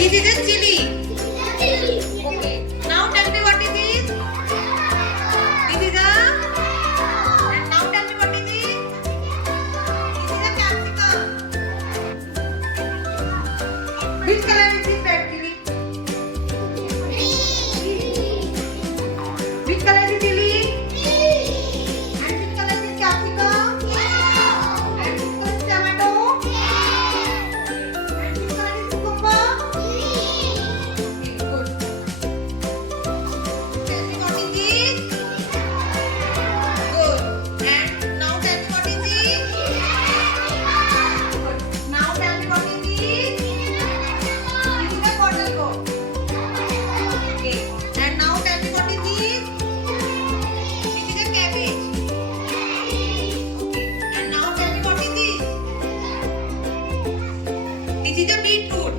This is a chili. Okay. Now tell me what is this? This is a. And now tell me what is this? This is a capsicum. Which color is this red chili? Which color is the chili? And which color is this capsicum? And which color is tomato? And which color is cucumber? Okay, good. Tell me what is this? Good. And now tell me what is this? Good. Now tell me what is this? This is a bottle goat. Okay. And now tell me what is this? This is a cabbage. Okay. And now tell me what is this? This is a beetroot.